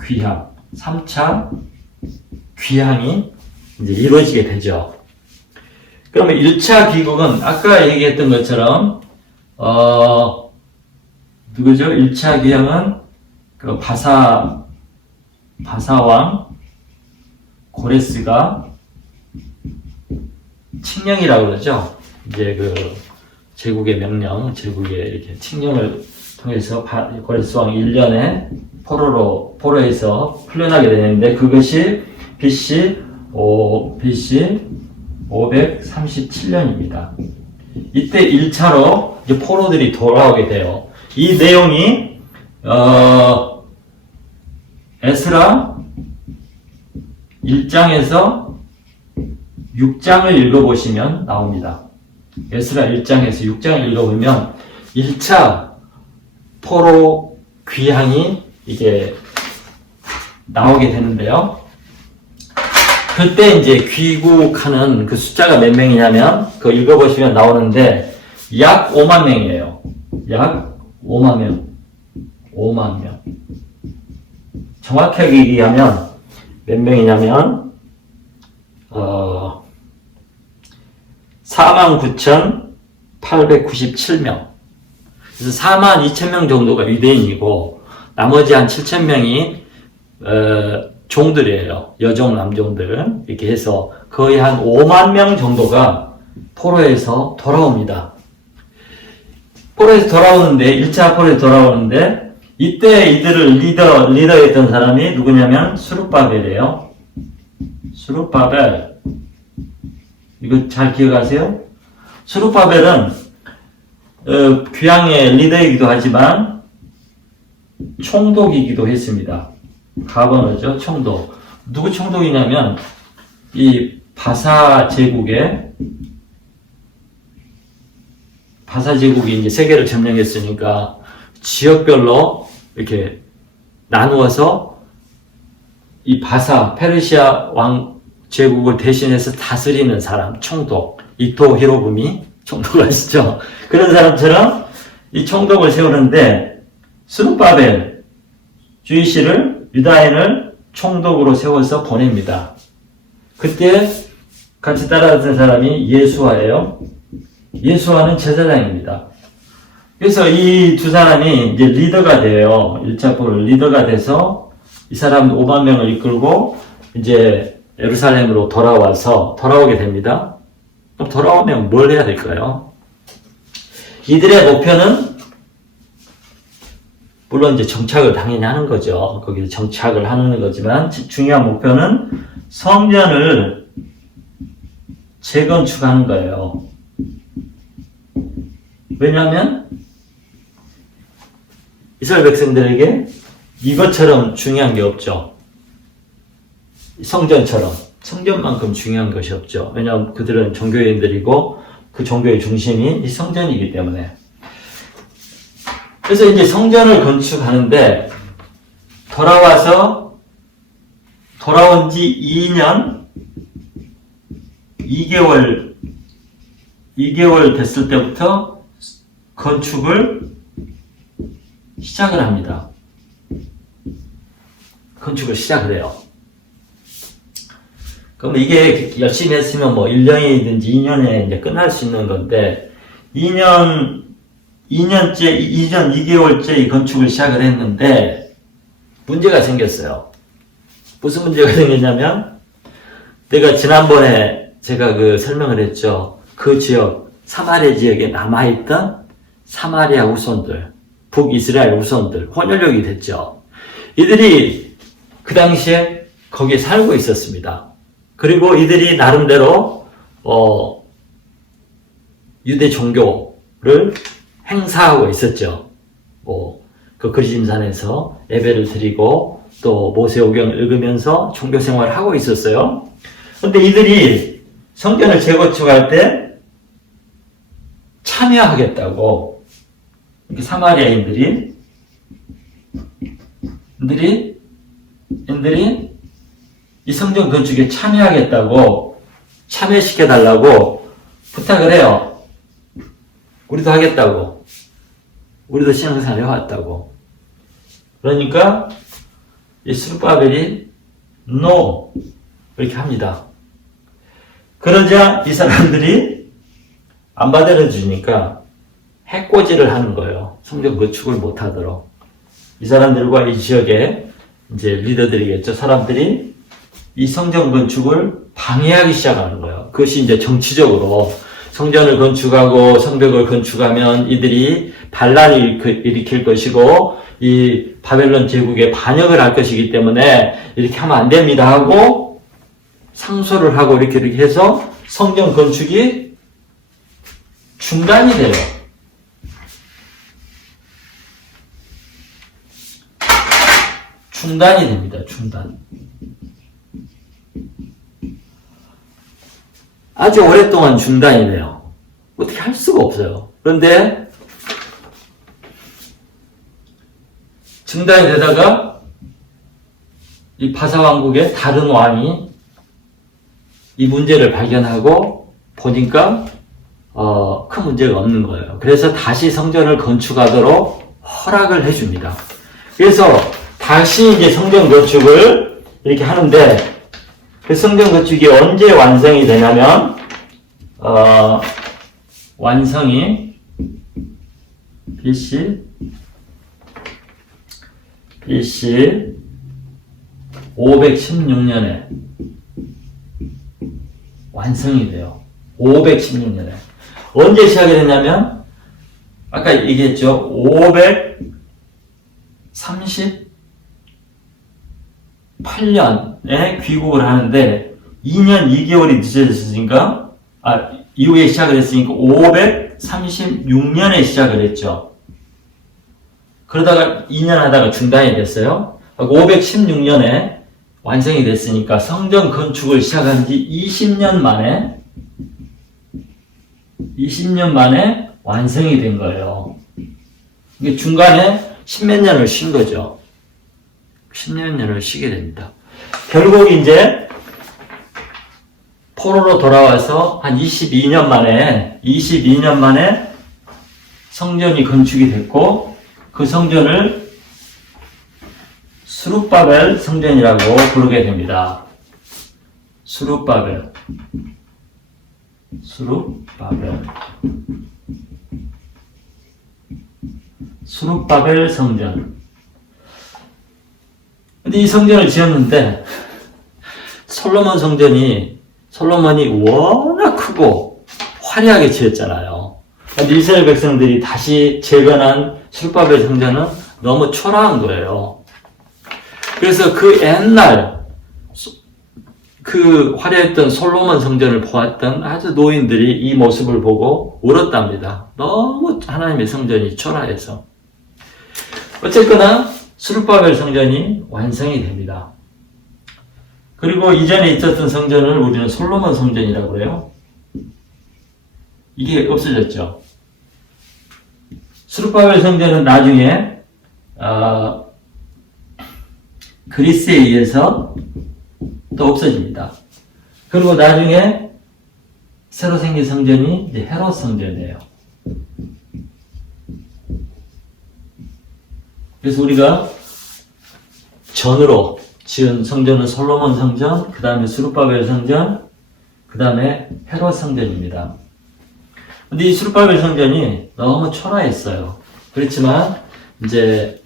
귀향, 3차 귀향이 이제 이루어지게 되죠. 그러면 1차 귀국은 아까 얘기했던 것처럼 누구죠? 1차 귀향은 그 바사왕 고레스가 칙령이라고 그러죠. 이제 그 제국의 명령, 제국의 이렇게 칙령을 통해서 고레스 왕 1년에 포로에서 풀려나게 되는데 그것이 BC 537년입니다. 이때 1차로 이제 포로들이 돌아오게 돼요. 이 내용이 에스라 1장에서 6장을 읽어보시면 나옵니다. 에스라 1장에서 6장을 읽어보면 1차 포로 귀향이 이게 나오게 되는데요. 그때 이제 귀국하는 그 숫자가 몇 명이냐면 그거 읽어보시면 나오는데 약 5만 명이에요. 약 5만 명. 5만 명. 정확하게 얘기하면 몇 명이냐면 49,897명. 그래서 42,000명 정도가 유대인이고 나머지 한 7,000명이 종들이에요. 여종, 남종들. 이렇게 해서 거의 한 5만 명 정도가 포로에서 돌아옵니다. 포로에서 돌아오는데, 1차 포로에서 돌아오는데, 이때 이들을 리더했던 사람이 누구냐면 스룹바벨이에요. 스룹바벨. 이거 잘 기억하세요? 스룹바벨은 귀향의 리더이기도 하지만 총독이기도 했습니다. 가버너죠, 총독. 누구 총독이냐면 이 바사 제국이 이제 세계를 점령했으니까 지역별로 이렇게 나누어서 이 페르시아 왕 제국을 대신해서 다스리는 사람, 총독. 이토 히로부미 총독 아시죠? 그런 사람처럼 이 총독을 세우는데 스룹바벨 주이시를 유다인을 총독으로 세워서 보냅니다. 그때 같이 따라왔던 사람이 예수아예요. 예수아는 제사장입니다. 그래서 이 두 사람이 이제 리더가 돼요. 1차 포를 리더가 돼서 이 사람 5만 명을 이끌고 이제 예루살렘으로 돌아오게 됩니다. 그럼 돌아오면 뭘 해야 될까요? 이들의 목표는 물론 이제 정착을 당연히 하는 거죠. 거기서 정착을 하는 거지만 중요한 목표는 성전을 재건축하는 거예요. 왜냐하면 이스라엘 백성들에게 이것처럼 중요한 게 없죠. 성전만큼 중요한 것이 없죠. 왜냐하면 그들은 종교인들이고 그 종교의 중심이 이 성전이기 때문에. 그래서 이제 성전을 건축하는데 돌아온 지 2년 2개월 됐을 때부터 건축을 시작을 합니다. 건축을 시작을 해요. 그럼 이게 열심히 했으면 뭐 1년이든지 2년에 이제 끝날 수 있는 건데 2년 2개월째 이 건축을 시작을 했는데 문제가 생겼어요. 무슨 문제가 생겼냐면 내가 지난번에 제가 설명을 했죠. 그 지역, 사마리아 지역에 남아있던 사마리아 후손들, 북이스라엘 후손들, 혼혈족이 됐죠. 이들이 그 당시에 거기에 살고 있었습니다. 그리고 이들이 나름대로 유대 종교를 행사하고 있었죠. 그 그리심산에서 예배를 드리고 또 모세오경을 읽으면서 종교 생활을 하고 있었어요. 근데 이들이 성전을 재건축할 때 참여하겠다고 이렇게 사마리아인들이 이 성전 건축에 참여시켜달라고 부탁을 해요. 우리도 하겠다고. 우리도 신앙생활 해왔다고. 그러니까 이 스룹바벨이 NO 이렇게 합니다. 그러자 이 사람들이 안 받아주니까 해코지를 하는 거예요. 성전 건축을 못하도록. 이 사람들과 이 지역의 이제 리더들이겠죠. 사람들이 이 성전 건축을 방해하기 시작하는 거예요. 그것이 이제 정치적으로 성전을 건축하고 성벽을 건축하면 이들이 반란을 일으킬 것이고 이 바벨론 제국에 반역을 할 것이기 때문에 이렇게 하면 안 됩니다 하고 상소를 하고 이렇게 해서 성전 건축이 중단이 돼요. 중단이 됩니다. 중단. 아주 오랫동안 중단이 돼요. 어떻게 할 수가 없어요. 그런데 중단이 되다가 이 바사왕국의 다른 왕이 이 문제를 발견하고 보니까 큰 문제가 없는 거예요. 그래서 다시 성전을 건축하도록 허락을 해줍니다. 그래서 다시 이제 성전 건축을 이렇게 하는데 그 성전 건축이 언제 완성이 되냐면 완성이 BC 516년에 완성이 돼요. 516년에. 언제 시작이 됐냐면 아까 얘기했죠. 538년에 귀국을 하는데 2년 2개월이 늦어졌으니까 이후에 시작을 했으니까 536년에 시작을 했죠. 그러다가 2년 하다가 중단이 됐어요. 516년에 완성이 됐으니까 성전 건축을 시작한 지 20년 만에 완성이 된 거예요. 이게 중간에 10몇 년을 쉰 거죠. 10몇 년을 쉬게 됩니다. 결국 이제 포로로 돌아와서 한 22년 만에 성전이 건축이 됐고 그 성전을 스룹바벨 성전이라고 부르게 됩니다. 스룹바벨. 수룹바벨 성전. 근데 이 성전을 지었는데 솔로몬이 워낙 크고 화려하게 지었잖아요. 근데 이스라엘 백성들이 다시 재건한 수룹바벨 성전은 너무 초라한 거예요. 그래서 그 옛날 그 화려했던 솔로몬 성전을 보았던 아주 노인들이 이 모습을 보고 울었답니다. 너무 하나님의 성전이 초라해서. 어쨌거나 수룹바벨 성전이 완성이 됩니다. 그리고 이전에 있었던 성전을 우리는 솔로몬 성전이라고 그래요. 이게 없어졌죠. 수룹바벨 성전은 나중에 그리스에 의해서 또 없어집니다. 그리고 나중에 새로 생긴 성전이 이제 헤롯 성전이에요. 그래서 우리가 전으로 지은 성전은 솔로몬 성전, 그 다음에 수룹바벨 성전, 그 다음에 헤롯 성전입니다. 근데 이 수룹바벨 성전이 너무 초라했어요. 그렇지만 이제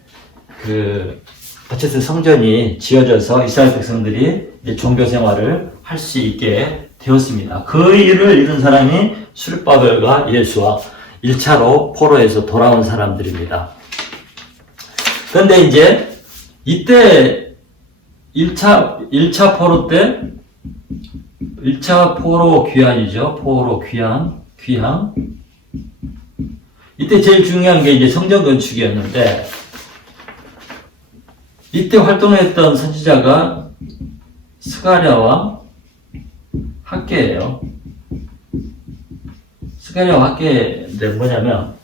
어쨌든 성전이 지어져서 이스라엘 백성들이 이제 종교 생활을 할 수 있게 되었습니다. 그 일을 이룬 사람이 수룹바벨과 예수와 1차로 포로에서 돌아온 사람들입니다. 그런데 이제 이때 1차 포로 때 1차 포로 귀환이죠. 포로 귀환. 이때 제일 중요한 게 이제 성전 건축이었는데 이때 활동했던 선지자가 스가랴와 학개예요. 스가랴와 학개인데 뭐냐면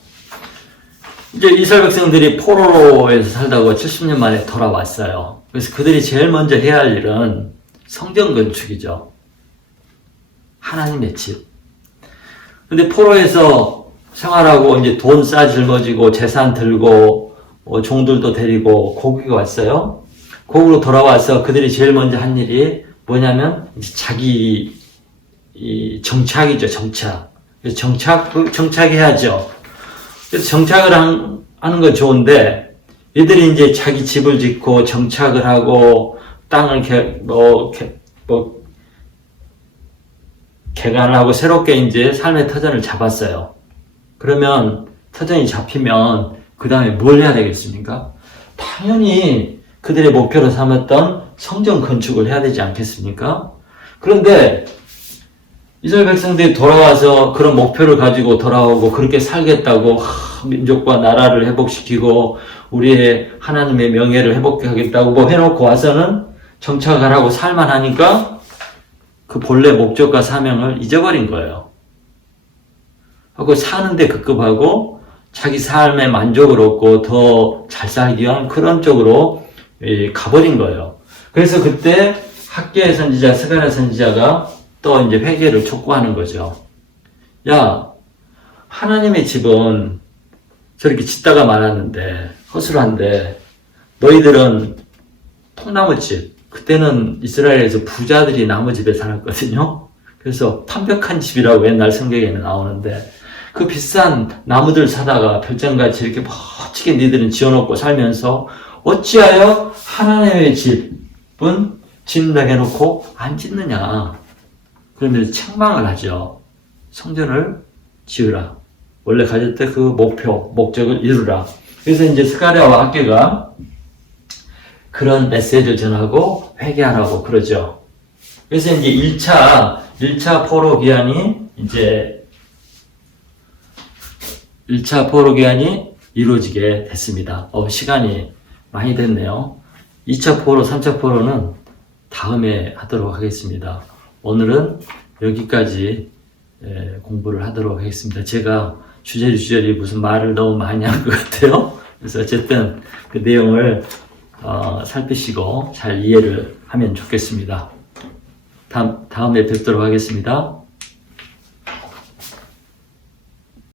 이제 이스라엘 백성들이 포로에서 살다가 70년 만에 돌아왔어요. 그래서 그들이 제일 먼저 해야 할 일은 성전 건축이죠. 하나님의 집. 근데 포로에서 생활하고 이제 돈 싸질머지고 재산 들고 종들도 데리고 고국에 왔어요. 고국으로 돌아와서 그들이 제일 먼저 한 일이 뭐냐면 이제 자기 정착이죠. 정착. 그래서 정착해야죠. 그래서 정착을 하는 건 좋은데 얘들이 이제 자기 집을 짓고 정착을 하고 땅을 개간하고 새롭게 이제 삶의 터전을 잡았어요. 그러면 터전이 잡히면 그 다음에 뭘 해야 되겠습니까? 당연히 그들의 목표로 삼았던 성전 건축을 해야 되지 않겠습니까? 그런데 이스라엘 백성들이 돌아와서 그런 목표를 가지고 돌아오고 그렇게 살겠다고 민족과 나라를 회복시키고 우리의 하나님의 명예를 회복하겠다고 뭐 해놓고 와서는 정착을 하고 살만 하니까 그 본래 목적과 사명을 잊어버린 거예요. 하고 사는데 급급하고 자기 삶의 만족을 얻고 더 잘 살기 위한 그런 쪽으로 가버린 거예요. 그래서 그때 학개의 선지자, 스가랴 선지자가 또 이제 회개를 촉구하는 거죠. 야, 하나님의 집은 저렇게 짓다가 말았는데, 허술한데, 너희들은 통나무집, 그때는 이스라엘에서 부자들이 나무집에 살았거든요. 그래서 완벽한 집이라고 옛날 성경에는 나오는데, 그 비싼 나무들 사다가 별장같이 이렇게 멋지게 니들은 지어놓고 살면서 어찌하여 하나님의 집은 짓는다고 해놓고 안 짓느냐. 그러면서 책망을 하죠. 성전을 지으라. 원래 가졌던 그 목적을 이루라. 그래서 이제 스가랴와 학개가 그런 메시지를 전하고 회개하라고 그러죠. 그래서 이제 1차 포로 기한이 이제 1차 포로 기한이 이루어지게 됐습니다. 시간이 많이 됐네요. 2차 포로, 3차 포로는 다음에 하도록 하겠습니다. 오늘은 여기까지 공부를 하도록 하겠습니다. 제가 주저리 무슨 말을 너무 많이 한 것 같아요. 그래서 어쨌든 그 내용을 살피시고 잘 이해를 하면 좋겠습니다. 다음에 뵙도록 하겠습니다.